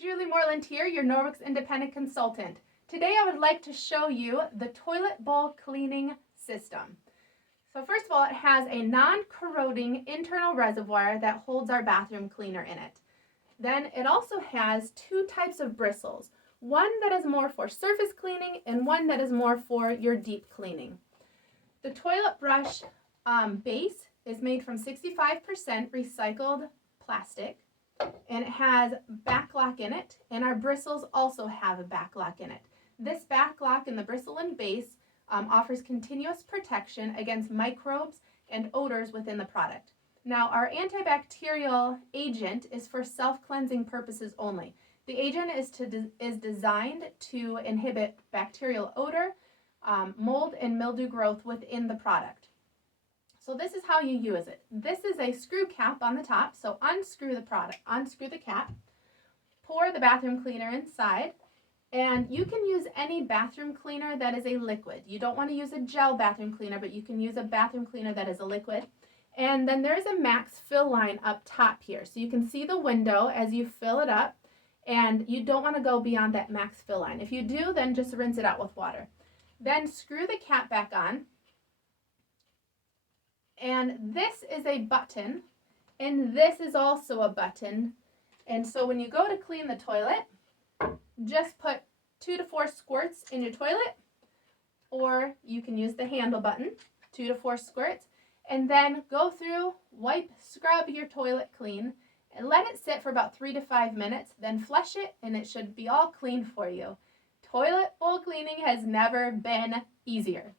Julie Moreland here, your Norwex independent consultant. Today I would like to show you the toilet bowl cleaning system. So first of all, it has a non-corroding internal reservoir that holds our bathroom cleaner in it. Then it also has two types of bristles, one that is more for surface cleaning and one that is more for your deep cleaning. The toilet brush base is made from 65% recycled plastic, and it has Baclock in it, and our bristles also have a Baclock in it. This Baclock in the bristle and base offers continuous protection against microbes and odors within the product. Now, our antibacterial agent is for self-cleansing purposes only. The agent is designed to inhibit bacterial odor, mold, and mildew growth within the product. So this is how you use it. This is a screw cap on the top, so unscrew the cap, pour the bathroom cleaner inside, and you can use any bathroom cleaner that is a liquid. You don't want to use a gel bathroom cleaner, but you can use a bathroom cleaner that is a liquid. And then there's a max fill line up top here, so you can see the window as you fill it up, and you don't want to go beyond that max fill line. If you do, then just rinse it out with water. Then screw the cap back on. And this is a button, and this is also a button. And so when you go to clean the toilet, just put 2 to 4 squirts in your toilet, or you can use the handle button, 2 to 4 squirts, and then go through, wipe, scrub your toilet clean, and let it sit for about 3 to 5 minutes, then flush it, and it should be all clean for you. Toilet bowl cleaning has never been easier.